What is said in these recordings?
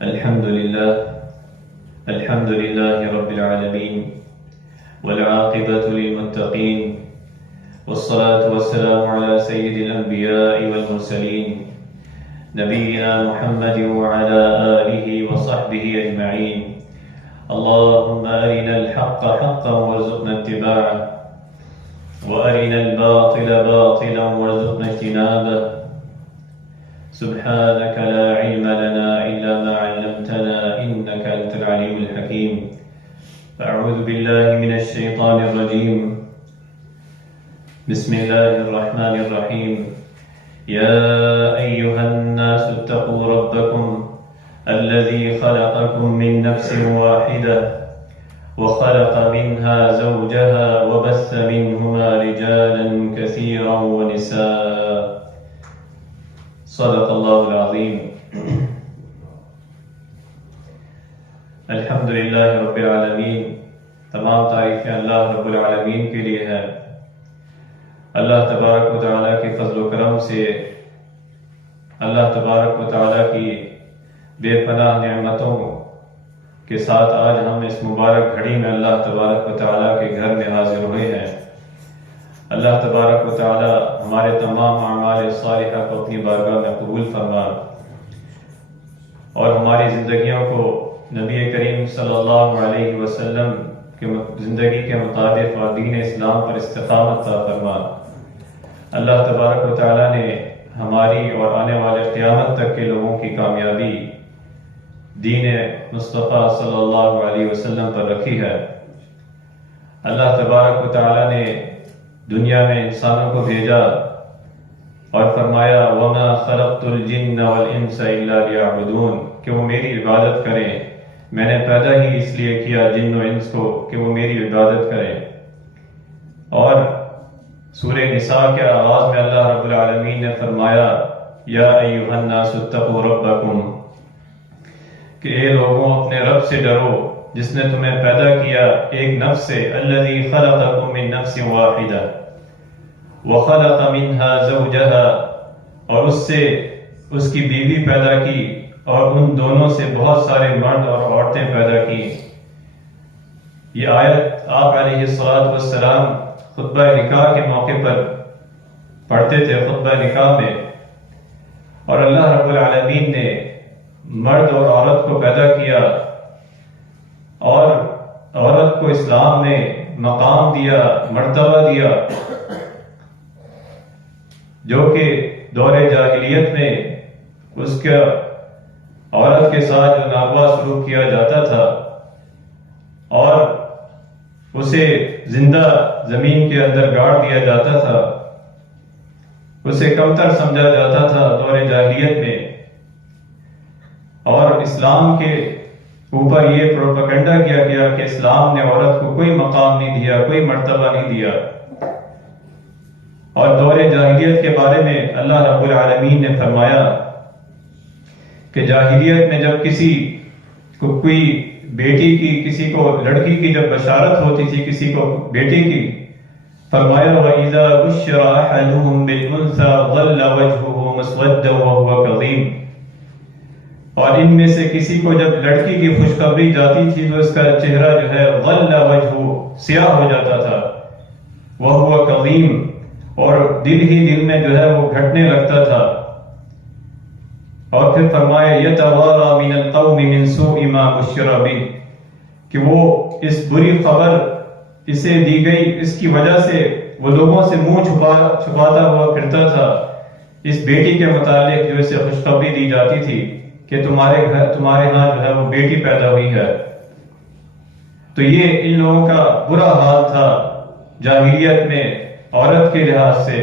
الحمد لله رب العالمين والعاقبة للمتقين والصلاة والسلام على سيد الأنبياء والمرسلين نبينا محمد وعلى آله وصحبه أجمعين. اللهم أرنا الحق حقا وارزقنا اتباعه وأرنا الباطل باطلا وارزقنا اجتنابه. سبحانك لا علم لنا إلا ما علمتنا إنك أنت العليم الحكيم. فأعوذ بالله من الشيطان الرجيم. بسم الله الرحمن الرحيم. يا أيها الناس اتقوا ربكم الذي خلقكم من نفس واحدة وخلق منها زوجها وبث منهما رجالا كثيرا ونساء. صدق اللہ العظیم. الحمدللہ رب العالمین. تمام تعریفیں اللہ رب العالمین کے لیے ہے. اللہ تبارک و تعالیٰ کے فضل و کرم سے اللہ تبارک و تعالیٰ کی بے پناہ نعمتوں کے ساتھ آج ہم اس مبارک گھڑی میں اللہ تبارک و تعالیٰ کے گھر میں حاضر ہوئے ہیں. اللہ تبارک و تعالی ہمارے تمام اعمال صالحہ کو اپنی بارگاہ میں قبول فرما اور ہماری زندگیوں کو نبی کریم صلی اللہ علیہ وسلم کے زندگی کے مطابق اور دین اسلام پر استقامت عطا فرما. اللہ تبارک و تعالی نے ہماری اور آنے والے قیامت تک کے لوگوں کی کامیابی دین مصطفیٰ صلی اللہ علیہ وسلم پر رکھی ہے. اللہ تبارک و تعالی نے دنیا میں انسانوں کو بھیجا اور فرمایا وَمَا خَلَقْتُ الْجِنَّ وَالْإِنسَ إِلَّا لِيَعْبُدُونَ کہ وہ میری عبادت کریں. میں نے پیدا ہی اس لیے کیا جن و انس کو کہ وہ میری عبادت کریں. اور سورہ نساء کے آغاز میں اللہ رب العالمین نے فرمایا یا ایھا الناس اتقوا ربکم کہ اے لوگوں اپنے رب سے ڈرو جس نے تمہیں پیدا کیا ایک نفس سے. الذی خلقکم من نفس واحدہ وخلق منها زوجها اور اس سے اس کی بیوی پیدا کی اور ان دونوں سے بہت سارے مرد اور عورتیں پیدا کی. یہ آیت آپ علیہ الصلوۃ والسلام خطبہ نکاح کے موقع پر پڑھتے تھے خطبہ نکاح میں. اور اللہ رب العالمین نے مرد اور عورت کو پیدا کیا اور عورت کو اسلام میں مقام دیا, مرتبہ دیا, جو کہ دور جاہلیت میں اس کا عورت کے ساتھ جو ناروا سلوک کیا جاتا تھا اور اسے زندہ زمین کے اندر گاڑ دیا جاتا تھا, اسے کمتر سمجھا جاتا تھا دور جاہلیت میں. اور اسلام کے اوپر یہ پروپیگنڈا کیا گیا کہ اسلام نے عورت کو کوئی مقام نہیں دیا, کوئی مرتبہ نہیں دیا. اور دور جاہلیت کے بارے میں اللہ رب العالمین نے فرمایا کہ جاہلیت میں جب کسی کو کوئی بیٹی کی, کسی کو لڑکی کی جب بشارت ہوتی تھی کسی کو بیٹی کی, فرمایا وَإِذَا بُشِّرَ أَحَدُهُم بِالْأُنثَىٰ ظَلَّ وَجْهُهُ مُسْوَدًّا وَهُوَ كَظِيمٌ اور ان میں سے کسی کو جب لڑکی کی خوشخبری جاتی تھی تو اس کا چہرہ جو ہے ظَلَّ وَجْهُهُ سیاہ ہو جاتا تھا, وَهُوَ كَظِيمٌ اور دل ہی دل میں جو ہے وہ گھٹنے لگتا تھا. اور پھر فرمایا يَتَوَارَى مِنَ الْقَوْمِ مِنْ سُوءِ مَا بُشِّرَ بِهِ کہ وہ اس بری خبر اسے دی گئی اس کی وجہ سے وہ لوگوں سے منہ چھپاتا ہوا پھرتا تھا اس بیٹی کے متعلق جو اسے خوشخبری دی جاتی تھی کہ تمہارے ہاں جو ہے وہ بیٹی پیدا ہوئی ہے. تو یہ ان لوگوں کا برا حال تھا جاہلیت میں عورت کے لحاظ سے.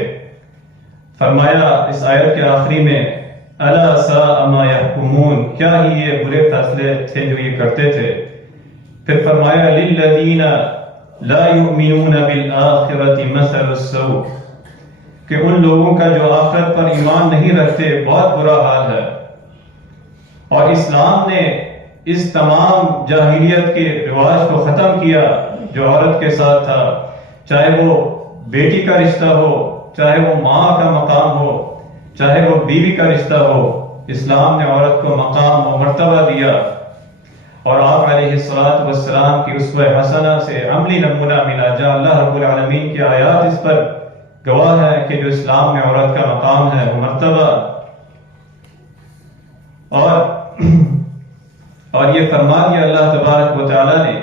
فرمایا اس آیت کے آخری میں الا ساء ما يحكمون کیا ہی یہ برے فیصلے تھے جو یہ کرتے تھے. پھر فرمایا للذین لا يؤمنون بالآخرة مثل السوء کہ ان لوگوں کا جو آخرت پر ایمان نہیں رکھتے بہت برا حال ہے. اور اسلام نے اس تمام جاہلیت کے رواج کو ختم کیا جو عورت کے ساتھ تھا, چاہے وہ بیٹی کا رشتہ ہو, چاہے وہ ماں کا مقام ہو, چاہے وہ بیوی کا رشتہ ہو. اسلام نے عورت کو مقام و مرتبہ دیا، اور آپ علیہ السلام کی اسوہ حسنہ سے عملی نمونہ ملا، جہاں اللہ رب العالمین کی آیات اس پر گواہ ہے کہ جو اسلام میں عورت کا مقام ہے، وہ مرتبہ، اور یہ فرما دیا اللہ تبارک و تعالی نے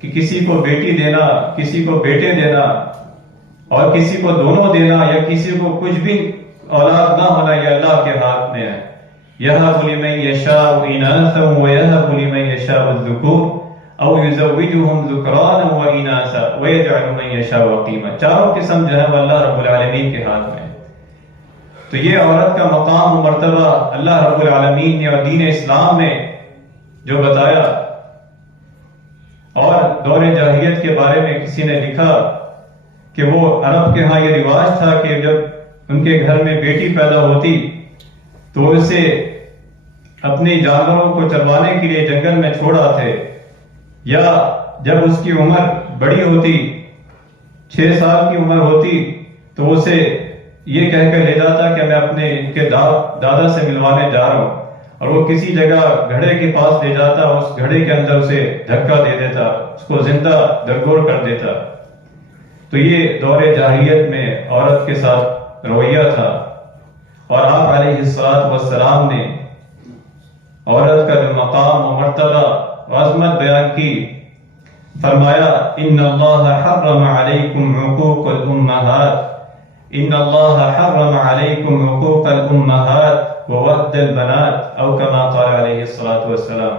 کہ کسی کو بیٹی دینا، کسی کو بیٹے دینا، اور کسی کو دونوں دینا، یا کسی کو کچھ بھی اولاد نہ ہونا، یہ اللہ کے ہاتھ میں ہے۔ یَهَبُ لِمَن یَشَاءُ إِنَاثًا وَیَهَبُ لِمَن یَشَاءُ الذُّکُورَ أَوْ يُزَوِّجُهُمْ ذُکْرَانًا وَإِنَاثًا وَیَجْعَلُ مَن یَشَاءُ عَقِیمًا۔ چاروں قسم جو ہے وہ اللہ رب العالمین کے ہاتھ میں ہے۔ تو یہ عورت کا مقام و مرتبہ اللہ رب العالمین نے اور دین اسلام میں جو بتایا۔ اور دور جاہلیت کے بارے میں کسی نے لکھا کہ وہ عرب کے ہاں یہ رواج تھا کہ جب ان کے گھر میں بیٹی پیدا ہوتی تو اسے اپنے جانوروں کو چروانے کے لیے جنگل میں چھوڑ آتے، یا جب اس کی عمر بڑی ہوتی، 6 سال کی عمر ہوتی، تو اسے یہ کہہ کر لے جاتا کہ میں اپنے ان کے دادا سے ملوانے جا رہا ہوں، اور وہ کسی جگہ گھڑے کے پاس لے جاتا، اس گھڑے کے اندر اسے دھکا دے دیتا، اس کو زندہ درگور کر دیتا۔ تو یہ دور جاہلیت میں عورت کے ساتھ رویہ تھا، اور آپ علیہ السلام نے عورت کا جو مقام و مرتبہ و عظمت بیان کی، فرمایا ان اللہ حرم علیکم عقوق الامہات، ان اللہ حرم علیکم حقوق الامہات وود البنات، او کما قال علیہ السلام،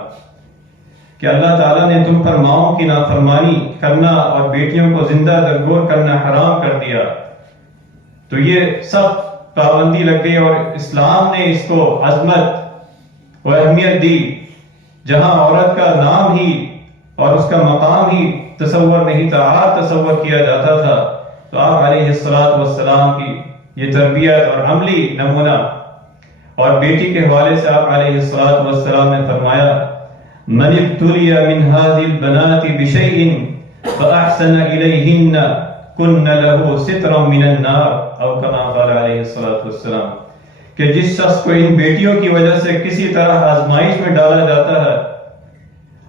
کہ اللہ تعالیٰ نے تم پر ماؤں کی نافرمانی کرنا اور بیٹیوں کو زندہ درگور کرنا حرام کر دیا۔ تو یہ سب پابندی لگ گئی، اور اسلام نے اس کو عظمت و اہمیت دی، جہاں عورت کا نام ہی اور اس کا مقام ہی تصور نہیں تھا، عار تصور کیا جاتا تھا۔ تو آپ علیہ السلام کی یہ تربیت اور عملی نمونہ، اور بیٹی کے حوالے سے آپ علیہ السلام نے فرمایا من ابتلی من هذه البنات بشيء فأحسن إليهن كن له سترا من النار، او کما قال علیہ السلام، کہ جس شخص کو ان بیٹیوں کی وجہ سے کسی طرح آزمائش میں ڈالا جاتا ہے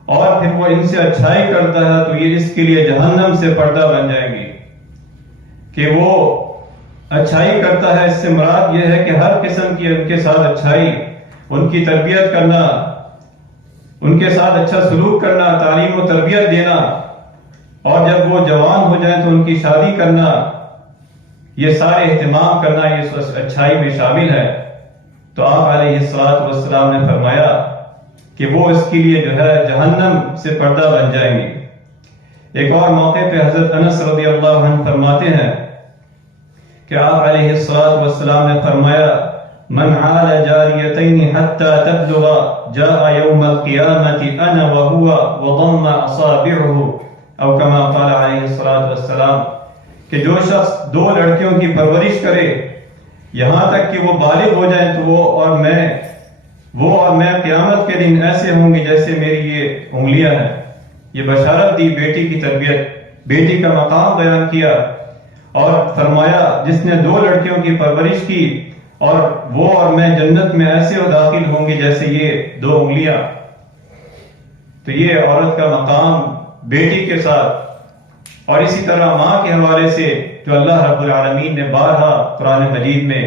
اور پھر وہ ان سے اچھائی کرتا ہے، تو یہ اس کے لیے جہنم سے پردہ بن جائیں گی۔ کہ وہ اچھائی کرتا ہے، اس سے مراد یہ ہے کہ ہر قسم کی ان کے ساتھ اچھائی، ان کی تربیت کرنا، ان کے ساتھ اچھا سلوک کرنا، تعلیم و تربیت دینا، اور جب وہ جوان ہو جائیں تو ان کی شادی کرنا، یہ سارے اہتمام کرنا، یہ اچھائی میں شامل ہے۔ تو آپ علیہ السلام نے فرمایا کہ وہ اس کے لیے جو ہے جہنم سے پردہ بن جائیں گے۔ ایک اور موقع پہ حضرت انس رضی اللہ عنہ فرماتے ہیں کہ آپ علیہ السلام نے فرمایا من عال جاریتین حتی تبلغ جاء یوم القیامت انا وهو وضم اصابعه، او کما قال علیہ السلام، کہ جو شخص 2 لڑکیوں کی پرورش کرے یہاں تک کہ وہ بالغ ہو جائیں، تو وہ اور میں قیامت کے دن ایسے ہوں گے جیسے میری یہ انگلیاں ہیں۔ یہ بشارت دی بیٹی کی تربیت، بیٹی کا مقام بیان کیا، اور فرمایا جس نے 2 لڑکیوں کی پرورش کی اور وہ اور میں جنت میں ایسے ہو داخل ہوں گے جیسے یہ 2 انگلیاں۔ تو یہ عورت کا مقام بیٹی کے ساتھ، اور اسی طرح ماں کے حوالے سے جو اللہ رب العالمین نے بارہا قرآن مجید میں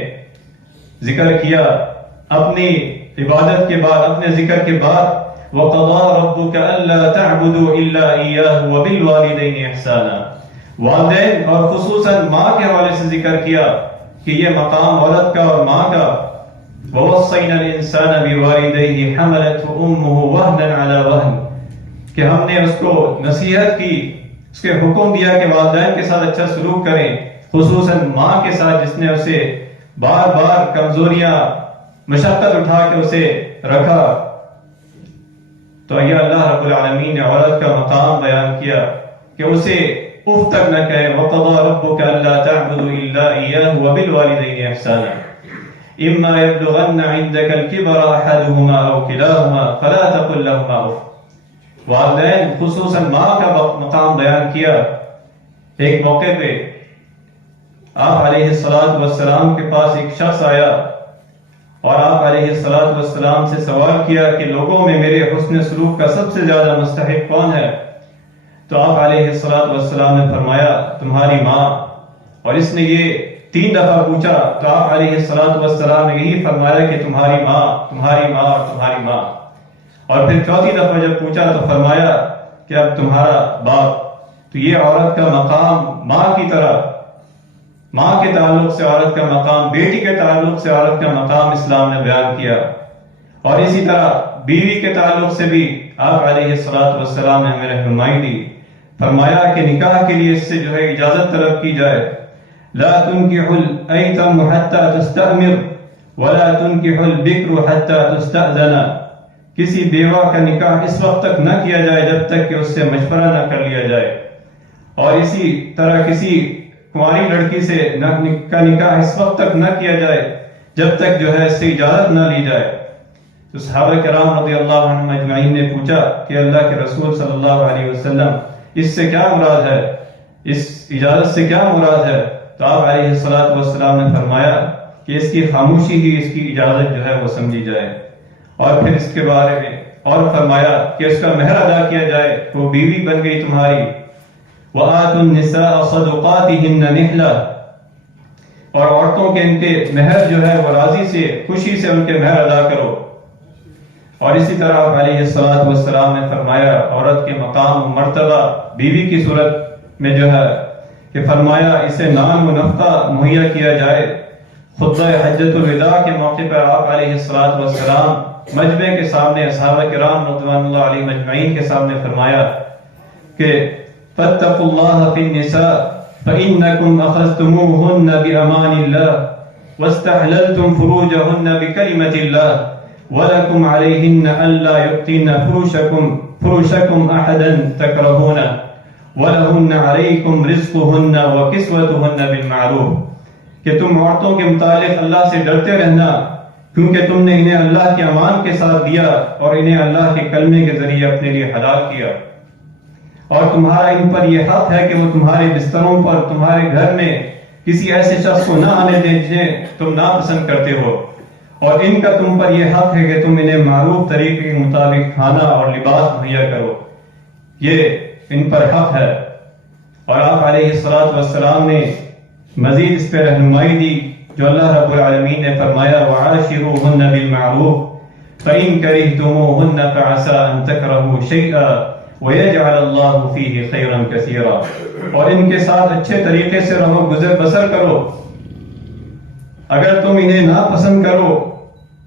ذکر کیا، اپنی عبادت کے بعد، اپنے ذکر کے بعد وَقَضَىٰ رَبُّكَ أَلَّا تَعْبُدُوا إِلَّا إِيَّاهُ وَبِالْوَالِدَيْنِ إِحْسَانًا، والدین اور خصوصاً ماں کے حوالے سے ذکر کیا کہ یہ مقام عورت کا اور ماں کا۔ وَوَصَّيْنَا الْإِنسَانَ بِوَالِدَيْهِ حَمَلَتْهُ أُمُّهُ وَهْنًا عَلَى وَهْنٍ، کہ ہم نے اس کو نصیحت کی، اس کے حکم دیا کہ والدین کے ساتھ اچھا سلوک کریں، خصوصاً ماں کے ساتھ جس نے اسے بار بار کمزوریاں، مشقت اٹھا کے اسے رکھا۔ تو یہ اللہ رب العالمین نے عورت کا مقام بیان کیا کہ اسے اف تک نہ کہے، وَقَضَىٰ رَبُّكَ أَلَّا تَعْبُدُوا إِلَّا إِيَّاهُ وَبِالْوَالِدَيْنِ إِحْسَانًا إِمَّا يَبْلُغَنَّ عِندَكَ الْكِبَرَ أَحَدُهُمَا أَوْ كِلَاهُمَا فَلَا تَقُل لَّهُمَا أُفٍّ۔ والدین خصوصاً ماں کا مقام بیان کیا۔ ایک موقع پہ آپ علیہ السلام کے پاس ایک شخص آیا اور آپ علیہ الصلوۃ والسلام سے سوال کیا کہ لوگوں میں میرے حسن سلوک کا سب سے زیادہ مستحق کون ہے؟ تو آپ علیہ الصلوۃ والسلام نے فرمایا تمہاری ماں۔ اور اس نے یہ 3 دفعہ پوچھا تو آپ علیہ الصلوۃ والسلام نے یہی فرمایا کہ تمہاری ماں، تمہاری ماں اور تمہاری ماں۔ اور پھر 4تھی دفعہ جب پوچھا تو فرمایا کہ اب تمہارا باپ۔ تو یہ عورت کا مقام ماں کی طرح، ماں کے تعلق سے عورت کا مقام، بیٹی کے تعلق سے عورت کا مقام اسلام نے بیان کیا۔ اور اسی طرح بیوی کے تعلق سے بھی آپ علیہ الصلوۃ والسلام نے ہمیں رہنمائی دی، فرمایا کہ نکاح کے لیے اس سے جو ہے اجازت طلب کی جائے۔ لا تنکح الایتم حتی تستأمر ولا تنکح البکر حتی تستأذن۔ کسی بیوہ کا نکاح اس وقت تک نہ کیا جائے جب تک کہ اس سے مشورہ نہ کر لیا جائے، اور اسی طرح کسی کنواری لڑکی سے کا نکاح اس وقت تک نہ کیا جائے جب تک جو ہے اس سے اجازت نہ لی جائے۔ تو صحابہ کرام رضی اللہ عنہم اجمعین نے پوچھا کہ اللہ کے رسول صلی اللہ علیہ وسلم اس سے کیا مراد ہے، اس اجازت سے کیا مراد ہے؟ تو آپ علیہ الصلوۃ والسلام نے فرمایا کہ اس کی خاموشی ہی اس کی اجازت جو ہے وہ سمجھی جائے۔ اور پھر اس کے بارے میں اور فرمایا کہ اس کا مہر ادا کیا جائے، وہ بیوی بن گئی تمہاری۔ وَآتُوا النِّسَاءَ صَدُقَاتِهِنَّ نِحْلَةً، اور عورتوں کے ان کے مہر جو ہے وہ راضی سے، خوشی سے ان کے مہر ادا کرو۔ اور اسی طرح آپ علیہ الصلوۃ والسلام نے فرمایا عورت کے مقام و مرتبہ بیوی کی صورت میں جو ہے کہ فرمایا اسے نان و نفقہ مہیا کیا جائے۔ خطبہ حجۃ الوداع کے موقع پر آپ علیہ الصلوۃ والسلام مجمع کے سامنے اصحابہ کرام رضوان اللہ علیہم اجمعین کے سامنے فرمایا کہ فاتقوا اللہ فی النساء فإنکم اخذتموہن بأمان اللہ واستحللتم فروجہن بکلمۃ اللہ وَلَكُمْ عَلَيْهِنَّ أَلَّا يُؤْتِينَ فُرُوشَكُمْ أَحَدًا تَكْرَهُونَ وَلَهُنَّ عَلَيْكُمْ رِزْقُهُنَّ وَكِسْوَتُهُنَّ بِالْمَعْرُوفِ، کہ تم عورتوں کے متعلق اللہ سے ڈرتے رہنا، کیونکہ تم نے انہیں اللہ کے امان کے ساتھ دیا اور انہیں اللہ کے کلمے کے ذریعے اپنے لیے حلال کیا، اور تمہارا ان پر یہ حق ہے کہ وہ تمہارے بستروں پر تمہارے گھر میں کسی ایسے شخص کو نہ آنے دیں جنہیں تم ناپسند کرتے ہو، اور ان کا تم پر یہ حق ہے کہ تم انہیں معروف طریقے کے مطابق کھانا اور لباس مہیا کرو، یہ ان پر حق ہے۔ اور آپ علیہ الصلوۃ والسلام نے مزید اس پہ رہنمائی دی جو اللہ رب العالمین نے فرمایا وَعَاشِرُوهُنَّ بِالْمَعْرُوفِ فَإِن كَرِهْتُمُوهُنَّ فَعَسَىٰ أَن تَكْرَهُوا شَيْئًا وَيَجْعَلَ اللَّهُ فِيهِ خَيْرًا كَثِيرًا، اور ان کے ساتھ اچھے طریقے سے رہو، گزر بسر کرو۔ اگر تم انہیں ناپسند کرو،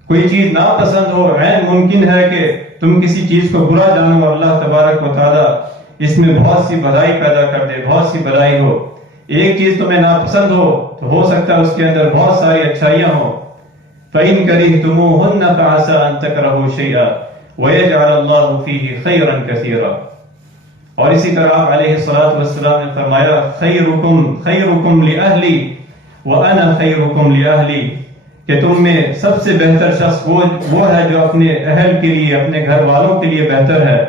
کوئی چیز ناپسند ہو، عین ممکن ہے کہ تم کسی چیز کو برا جانو اور اللہ تبارک و تعالیٰ اس میں بہت سی بھلائی پیدا کر دے، بہت سی بھلائی ہو۔ ایک چیز تمہیں ناپسند ہو تو ہو سکتا ہے اس کے اندر بہت ساری اچھائیاں ہوں۔ فَإِن كَرِهْتُمُوهُنَّ فَعَسَىٰ أَن تَكْرَهُوا شَيْئًا وَيَجْعَلَ اللَّهُ فِيهِ خَيْرًا كَثِيرًا۔ اور اسی طرح آپ علیہ الصلوۃ والسلام نے فرمایا خَيْرُكُمْ لِأَهْلِي وَأَنَا خَيْرُكُمْ لِأَهْلِي، کہ تم میں سب سے بہتر شخص وہ ہے جو اپنے اہل کے لیے، اپنے گھر والوں کے لیے بہتر ہے،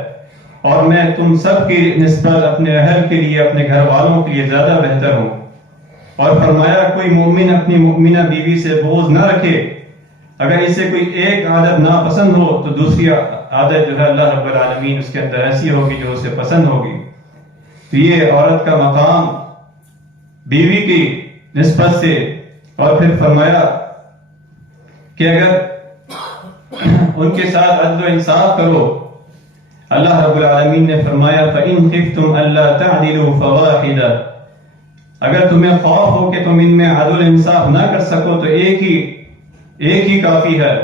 اور میں تم سب کی نسبت اپنے اہل کے لیے، اپنے گھر والوں کے لیے زیادہ بہتر ہوں۔ اور فرمایا کوئی مومن اپنی مؤمنہ بیوی سے بغض نہ رکھے، اگر اسے کوئی ایک عادت ناپسند ہو تو دوسری عادت جو ہے اللہ رب العالمین اس کے اندر ایسی ہوگی جو اسے پسند ہوگی۔ تو یہ عورت کا مقام بیوی کی نسبت سے۔ اور پھر فرمایا کہ اگر ان کے ساتھ عدل و انصاف کرو، اللہ رب العالمین نے فرمایا فَإِن خِفْتُمْ أَلَّا تَعْدِلُوا فَوَاحِدَةً، اگر تمہیں خوف ہو کہ تم ان میں عدل و انصاف نہ کر سکو تو ایک ہی کافی ہے،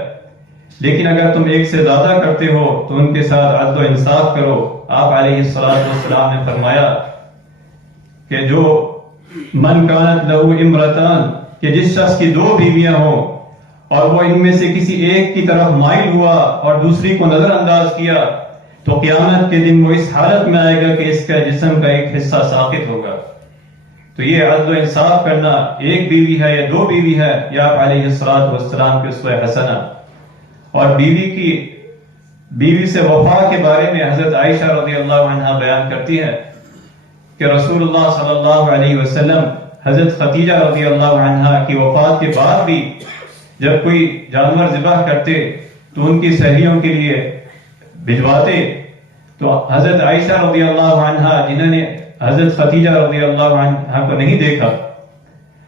لیکن اگر تم ایک سے زیادہ کرتے ہو تو ان کے ساتھ عدل و انصاف کرو۔ آپ علیہ الصلوۃ والسلام نے فرمایا کہ جو من کانت لہو امرتان، کہ جس شخص کی 2 بیویاں ہوں اور وہ ان میں سے کسی ایک کی طرف مائل ہوا اور دوسری کو نظر انداز کیا، تو قیامت کے دن وہ اس حالت میں آئے گا کہ اس کا جسم کا ایک حصہ ساقط ہوگا۔ تو یہ عدل و انصاف کرنا، ایک بیوی ہے یا 2 بیوی ہے، یہ آپ علیہ الصلوۃ والسلام کی اسوہ حسنہ۔ اور بیوی سے وفا کے بارے میں حضرت عائشہ رضی اللہ عنہا بیان کرتی ہے کہ رسول اللہ صلی اللہ علیہ وسلم حضرت خدیجہ رضی اللہ عنہا کی وفات کے بعد بھی جب کوئی جانور ذبح کرتے تو ان کی سہیلیوں کے لیے بھجواتے، تو حضرت عائشہ رضی اللہ عنہا جنہوں نے حضرت خدیجہ رضی اللہ عنہا کو نہیں دیکھا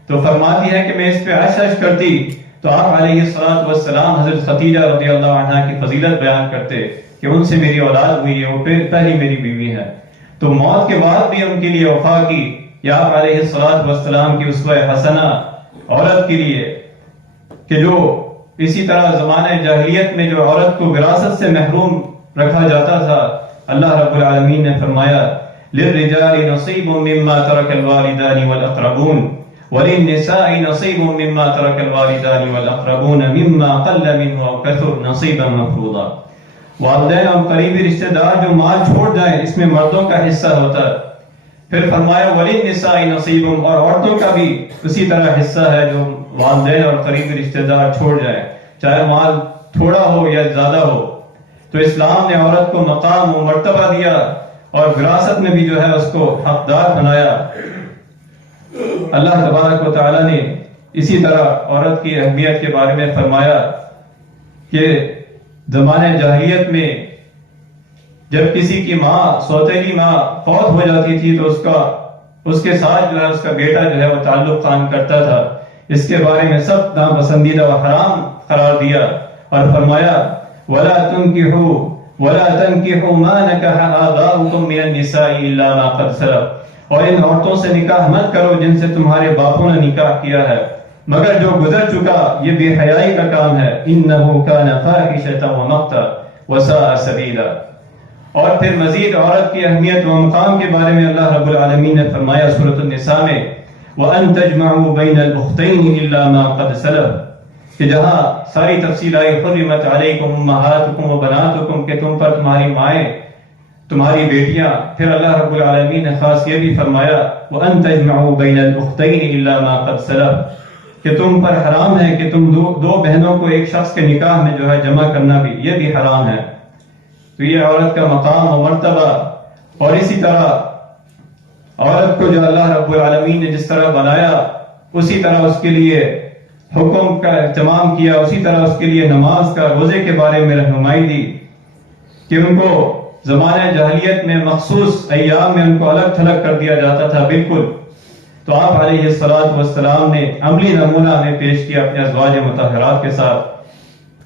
تو فرماتی ہے کہ میں اس پہ عش کرتی تو آپ علیہ السلام حضرت خدیجہ رضی اللہ عنہا کی فضیلت بیان کرتے کہ ان سے میری اولاد ہوئی ہے، وہ پہلی میری بیوی ہے۔ تو موت کے بعد بھی ان کے لیے وفا کی، یا آپ علیہ السلام کی اسوہ حسنہ عورت کے لیے کہ جو اسی طرح زمانہ جاہلیت میں جو عورت کو وراثت سے محروم رکھا جاتا تھا، اللہ رب العالمین نے فرمایا للرجال نصیب مما ترک الوالدان والاقربون وللنساء نصیب مما ترک الوالدان والاقربون مما قل منه او كثر نصیبا مفروضا۔ والدین اور قریبی رشتہ دار جو مال چھوڑ جائیں اس میں مردوں کا حصہ ہوتا ہے۔ پھر فرمایا وللنساء نصیب، اور عورتوں کا بھی اسی طرح حصہ ہے جو والدین اور قریبی رشتہ دار چھوڑ جائیں، چاہے مال تھوڑا ہو یا زیادہ ہو۔ تو اسلام نے عورت کو مقام و مرتبہ دیا اور وراثت میں بھی جو ہے اس کو حقدار بنایا۔ اللہ تبارک و تعالی نے اسی طرح عورت کی اہمیت کے بارے میں فرمایا کہ زمانہ جاہلیت میں جب کسی کی ماں، سوتیلی ماں فوت ہو جاتی تھی تو اس کے ساتھ جو ہے اس کا بیٹا جو ہے وہ تعلق قائم کرتا تھا۔ اس کے بارے میں سب ناپسندیدہ و حرام قرار دیا اور فرمایا وَلَا تُنْكِحُوا وَلَا تَنْكِحُوا مَا نَكَحَ آبَاؤُكُم مِّنَ النِّسَاءِ إِلَّا مَا قَدْ سَلَفَ، اور ان عورتوں سے نکاح مت کرو جن سے تمہارے باپوں نے نکاح کیا ہے مگر جو گزر چکا، یہ بے حیائی کا کام ہے۔ إِنَّهُ كَانَ فَاحِشَةً وَمَقْتًا وَسَاءَ سَبِيلًا۔ اور پھر مزید عورت کی اہمیت و مقام کے بارے میں اللہ رب العالمین نے فرمایا سورۃ النساء میں وَأَن تَجْمَعُوا بَيْنَ الْأُخْتَيْنِ إِلَّا مَا قَدْ سَلَفَ، کہ جہاں ساری تفصیل آئی حرمت علیکم امہاتکم وبناتکم کہ تم پر تمہاری مائیں، تمہاری بیٹیاں۔ پھر اللہ رب العالمین نے خاص یہ بھی فرمایا وَأَن تَجْمَعُوا بَيْنَ الْأُخْتَيْنِ إِلَّا مَا قَدْ سَلَفَ، کہ تم پر حرام ہے کہ تم دو بہنوں کو ایک شخص کے نکاح میں جو ہے جمع کرنا بھی، یہ بھی حرام ہے۔ تو یہ عورت کا مقام و مرتبہ، اور اسی طرح عورت کو جو اللہ رب العالمین نے جس طرح بنایا اسی طرح اس کے لیے حکم کا اہتمام کیا، اسی طرح اس کے لیے نماز کا، روزے کے بارے میں رہنمائی دی کہ ان کو زمانہ جاہلیت میں مخصوص ایام میں ان کو الگ تھلگ کر دیا جاتا تھا بالکل۔ تو آپ علیہ السلام نے عملی نمونہ ہمیں پیش کیا اپنے ازواج مطہرات کے ساتھ،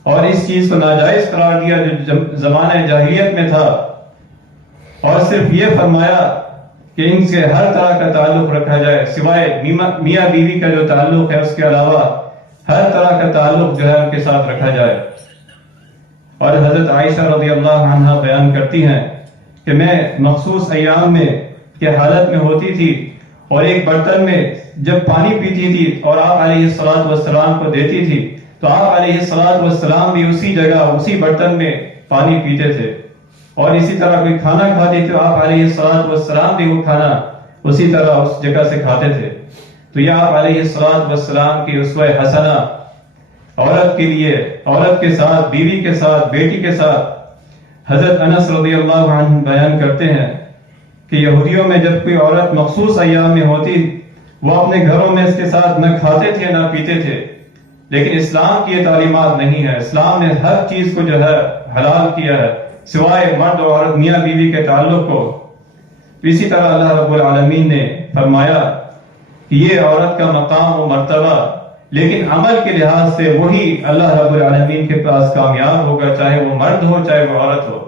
اور اس چیز کو ناجائز قرار دیا جو زمانہ جاہلیت میں تھا، اور صرف یہ فرمایا کہ ان سے ہر طرح کا تعلق رکھا جائے سوائے میاں بیوی کا جو تعلق ہے اس کے علاوہ ہر طرح کا تعلق جو ہے ان کے ساتھ رکھا جائے۔ اور حضرت عائشہ رضی اللہ عنہا بیان کرتی ہیں کہ میں مخصوص ایام میں کے حالت میں ہوتی تھی اور ایک برتن میں جب پانی پیتی تھی اور آپ علیہ السلام کو دیتی تھی تو آپ علیہ السلام بھی اسی جگہ اسی برتن میں پانی پیتے تھے، اور اسی طرح کوئی کھانا کھاتے تھے آپ علیہ السلام بھی وہ کھانا اسی طرح اس جگہ سے کھاتے تھے۔ تو یہ آپ علیہ السلام کی اسوہ حسنہ عورت کے لیے، عورت کے ساتھ، بیوی کے ساتھ، بیٹی کے ساتھ۔ حضرت انس رضی اللہ عنہ بیان کرتے ہیں کہ یہودیوں میں جب کوئی عورت مخصوص ایام میں ہوتی وہ اپنے گھروں میں اس کے ساتھ نہ کھاتے تھے نہ پیتے تھے، لیکن اسلام کی یہ تعلیمات نہیں ہے۔ اسلام نے ہر چیز کو جو ہے حلال کیا ہے سوائے مرد اور عورت میاں بیوی کے تعلق کو۔ اسی طرح اللہ رب العالمین نے فرمایا کہ یہ عورت کا مقام و مرتبہ، لیکن عمل کے لحاظ سے وہی اللہ رب العالمین کے پاس کامیاب ہوگا، چاہے وہ مرد ہو چاہے وہ عورت ہو۔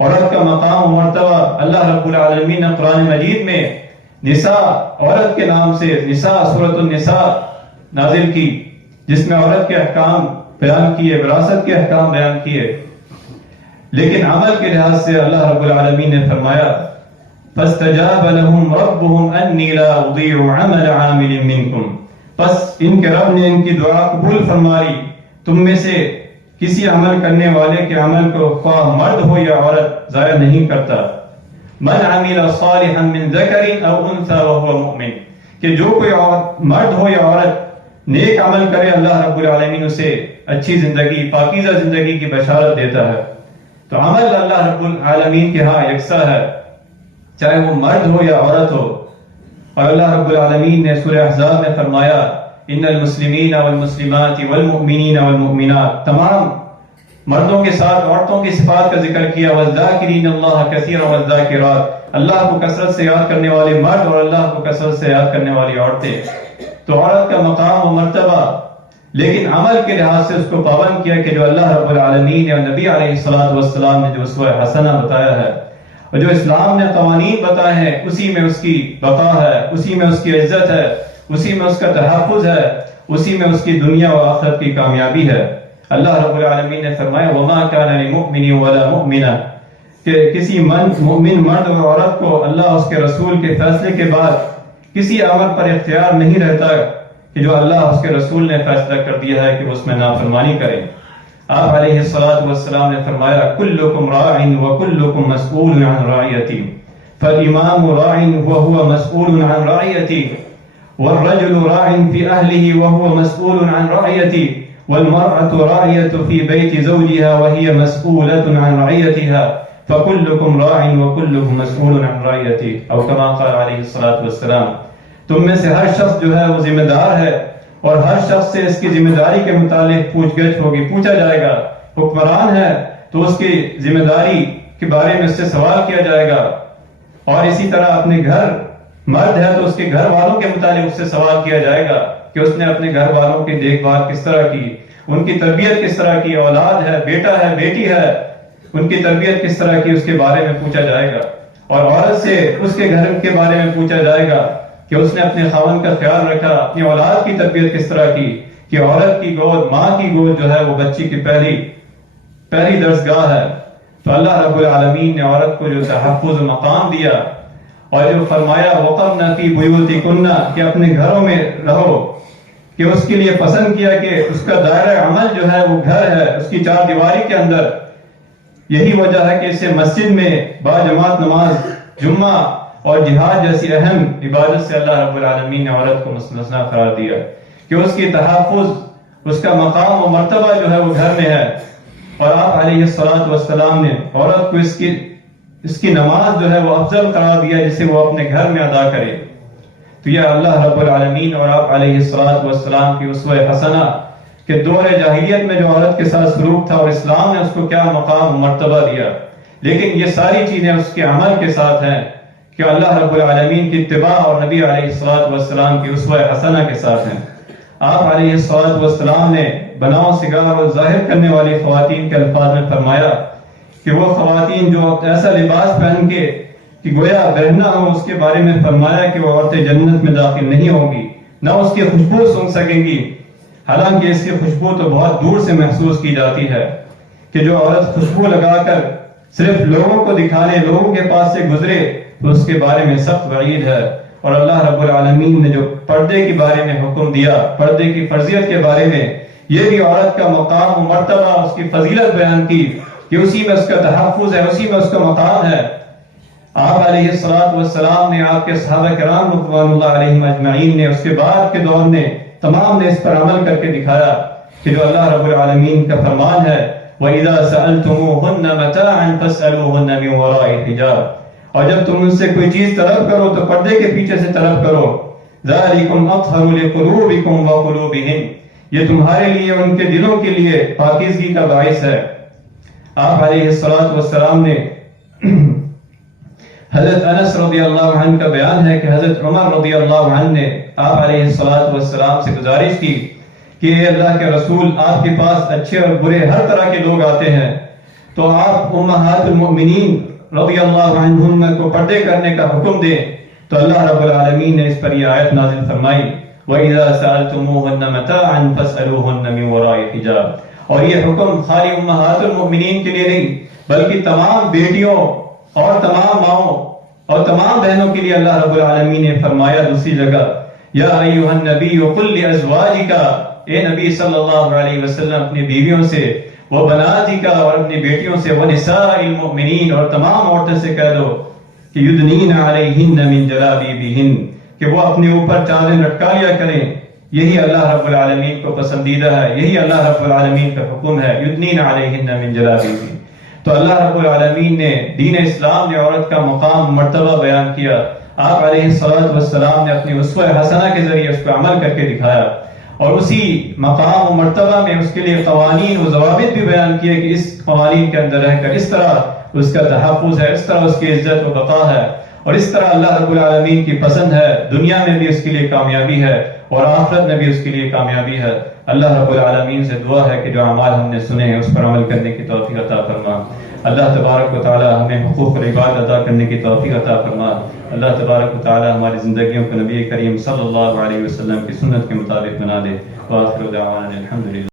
عورت کا مقام و مرتبہ اللہ رب العالمین نے قرآن مجید میں نساء، عورت کے نام سے نساء، سورۃ النساء نازل کی، جس میں عورت کے احکام بیان کیے، وراثت کے احکام بیان کیے، لیکن عمل کے لحاظ سے اللہ رب العالمین نے فرمایا فَاسْتَجَابَ لَهُمْ رَبُّهُمْ أَنِّي لَا أُضِيعُ عَمَلَ عَامِلٍ مِّنْكُمْ، بس ان کے رب نے ان کی دعا قبول فرما لی، تم میں سے کسی عمل کرنے والے کے عمل کو خواہ مرد ہو یا عورت ضائع نہیں کرتا۔ مَنْ عَمِلَ صَالِحًا مِّن ذَكَرٍ أَوْ أُنثَىٰ وَهُوَ مُؤْمِنٌ، کہ جو کوئی مرد ہو یا عورت نیک عمل کرے اللہ رب العالمین اسے اچھی زندگی، پاکیزہ زندگی کی بشارت دیتا ہے۔ تو عمل اللہ رب العالمین کے ہاں یکساں ہے، چاہے وہ مرد ہو یا عورت ہو۔ اور اللہ رب العالمین نے سورہ احزاب میں فرمایا ان المسلمین والمسلمات والمؤمنین والمؤمنات، تمام مردوں کے ساتھ عورتوں کی صفات کا ذکر کیا، والذاکرین اللہ کثیرا والذاکرات، اللہ کو کثرت سے یاد کرنے والے مرد اور اللہ کو کثرت سے یاد کرنے والی عورتیں. تو عورت کا مقام و مرتبہ، لیکن عمل کے لحاظ سے اس کو پابند کیا کہ جو اللہ رب العالمین نے اور نبی علیہ الصلوۃ نے جو اسوہ حسنہ بتایا ہے اور جو اسلام نے قوانین بتائے ہیں، اسی میں اس کی بقا ہے، اسی میں اس کی عزت ہے، اسی میں اس کا تحفظ ہے، اسی میں اس کی دنیا و آخرت کی کامیابی ہے. اللہ رب العالمین نے فرمایا وَمَا كَانَ لِمُؤْمِنٍ وَلَا مُؤْمِنَةٍ، کہ کسی مؤمن مرد اور عورت کو اللہ اس کے رسول کے فیصلے کے بعد کسی عمل پر اختیار نہیں رہتا کہ جو اللہ اس کے رسول نے فیصلہ کر دیا ہے کہ وہ اس میں نافرمانی کریں. آپ علیہ السلام نے فرمایا کلکم راع وکلکم مسئول عن رعیتی، فالامام راع وهو مسئول عن رعیتی، والرجل راع في اهله وهو مسئول عن رعیتی، والمرأة راعية في بيت زوجها وهي مسئولة عن رعیتها، فکلکم راع وکلکم مسئول عن رعیتی، او کما قال علیہ السلام. تم میں سے ہر شخص جو ہے وہ ذمہ دار ہے اور ہر شخص سے اس کی ذمہ داری کے متعلق پوچھ گچھ ہوگی، پوچھا جائے گا. حکمران ہے تو اس کی ذمہ داری کے بارے میں اس سے سوال کیا جائے گا، اور اسی طرح اپنے گھر مرد ہے تو اس کے گھر والوں کے متعلق اس سے سوال کیا جائے گا کہ اس نے اپنے گھر والوں کی دیکھ بھال کس طرح کی، ان کی تربیت کس طرح کی، اولاد ہے، بیٹا ہے، بیٹی ہے، ان کی تربیت کس طرح کی، اس کے بارے میں پوچھا جائے گا. اور عورت سے اس کے گھر کے بارے میں پوچھا جائے گا کہ اس نے اپنے خاوند کا خیال رکھا، اپنی اولاد کی تربیت کس طرح کی، کہ عورت کی گود، ماں کی گود جو ہے وہ بچی کی پہلی درسگاہ ہے. تو اللہ رب العالمین نے عورت کو جو تحفظ و مقام دیا اور جو فرمایا وَقَرْنَ فِي بُيُوتِكُنَّ، کہ اپنے گھروں میں رہو، کہ اس کے لیے پسند کیا کہ اس کا دائرہ عمل جو ہے وہ گھر ہے، اس کی چار دیواری کے اندر. یہی وجہ ہے کہ اسے مسجد میں باجماعت نماز، جمعہ اور جہاد جیسی اہم عبادت سے اللہ رب العالمین نے عورت کو مستثنیٰ قرار دیا کہ اس کی تحفظ، اس کا مقام و مرتبہ جو ہے وہ گھر میں ہے. اور آپ علیہ السلام نے عورت کو اس کی نماز جو ہے وہ افضل قرار دیا جسے وہ اپنے گھر میں ادا کرے. تو یہ اللہ رب العالمین اور آپ علیہ السلام کی اسوہ حسنہ کہ دور جاہلیت میں جو عورت کے ساتھ سلوک تھا اور اسلام نے اس کو کیا مقام و مرتبہ دیا، لیکن یہ ساری چیزیں اس کے عمل کے ساتھ ہیں کہ اللہ رب العالمین کی اتباع اور نبی علیہ السلام کی اسوہ حسنہ کے ساتھ ہیں. آپ علیہ السلام نے بناؤ سگار اور ظاہر کرنے والی خواتین کے الفاظ میں فرمایا کہ وہ خواتین جو ایسا لباس پہن کے کہ گویا برہنہ ہو، اس کے بارے میں فرمایا کہ وہ عورتیں جنت میں داخل نہیں ہوں گی، نہ اس کی خوشبو سونگھ سکیں گی، حالانکہ اس کی خوشبو تو بہت دور سے محسوس کی جاتی ہے. کہ جو عورت خوشبو لگا کر صرف لوگوں کو دکھانے، لوگوں کے پاس سے گزرے، تو اس کے بارے میں سخت وعید ہے. اور اللہ رب العالمین نے جو پردے کے بارے میں حکم دیا، پردے کی فرضیت کے بارے میں، یہ بھی عورت کا مقام و مرتبہ، اس کی فضیلت بیان کی کہ اسی میں اس کا تحفظ ہے، اسی میں اس کا مقام ہے. آپ علیہ السلام نے، آپ کے صحابہ کرام رضوان اللہ علیہم اجمعین نے، اس کے بعد کے دور نے، تمام نے اس پر عمل کر کے دکھایا کہ جو اللہ رب العالمین کا فرمان ہے وَإِذَا سَأَلْتُمُوهُنَّ مَتَاعًا فَاسْأَلُوهُنَّ مِنْ وَرَاءِ حِجَابٍ، اور جب تم ان سے کوئی چیز طلب کرو تو پردے کے پیچھے سے طلب کرو. ذَلِكُمْ أَطْهَرُ لِقُلُوبِكُمْ وَقُلُوبِهِمْ، یہ تمہارے لیے، ان کے دلوں کے لیے پاکیزگی کا باعث ہے. آپ علیہ السلام نے حضرت انس رضی اللہ عنہ کا بیان ہے کہ حضرت عمر رضی اللہ عنہ نے آپ علیہ السلام سے گزارش کی کہ اے اللہ کے رسول، آپ کے پاس اچھے اور برے ہر طرح کے لوگ آتے ہیں، تو آپ امہات المؤمنین رضی اللہ عنہن کو پردے کرنے کا حکم دیں. تو اللہ رب العالمین نے اس پر یہ آیت نازل فرمائی وَإِذَا سَأَلْتُمُوهُنَّ مَتَاعًا فَاسْأَلُوهُنَّ مِنْ وَرَاءِ حِجَابٍ. اور یہ حکم خالی امہات المؤمنین کے لیے نہیں بلکہ تمام بیٹیوں اور تمام ماؤں اور تمام بہنوں کے لیے اللہ رب العالمین نے فرمایا دوسری جگہ یا ایھا النبی قل لازواجک، اے نبی صلی اللہ علیہ وسلم اپنی بیویوں سے، وہ بناتک اور اپنی بیٹیوں سے، وہ نساء المؤمنین اور تمام عورتوں سے کہہ دو کہ یدنین علیہن من جلابیبہن، کہ وہ اپنے اوپر چادریں لٹکا لیا کریں. یہی اللہ رب العالمین کو پسندیدہ ہے، یہی اللہ رب العالمین کا حکم ہے، یدنین علیہن من جلابیبہن. تو اللہ رب العالمین نے، دین اسلام نے عورت کا مقام مرتبہ بیان کیا. آپ علیہ السلام نے اپنی اسوہ حسنہ کے ذریعے اس پر عمل کر کے دکھایا. اور اسی مقام و مرتبہ میں اس کے لیے قوانین و ضوابط بھی بیان کیے کہ اس قوانین کے اندر رہ کر اس طرح اس کا تحفظ ہے، اس طرح اس کی عزت و بقا ہے، اور اس طرح اللہ رب العالمین کی پسند ہے، دنیا میں بھی اس کے لیے کامیابی ہے اور آخرت میں بھی اس کے لیے کامیابی ہے۔ اللہ رب العالمین سے دعا ہے کہ جو اعمال ہم نے سنے ہیں اس پر عمل کرنے کی توفیق عطا فرما۔ اللہ تبارک و تعالی ہمیں حقوق العباد ادا کرنے کی توفیق عطا فرما۔ اللہ تبارک و تعالی ہماری زندگیوں کو نبی کریم صلی اللہ علیہ وسلم کی سنت کے مطابق بنا دے۔ وآخر دعوانا الحمدللہ۔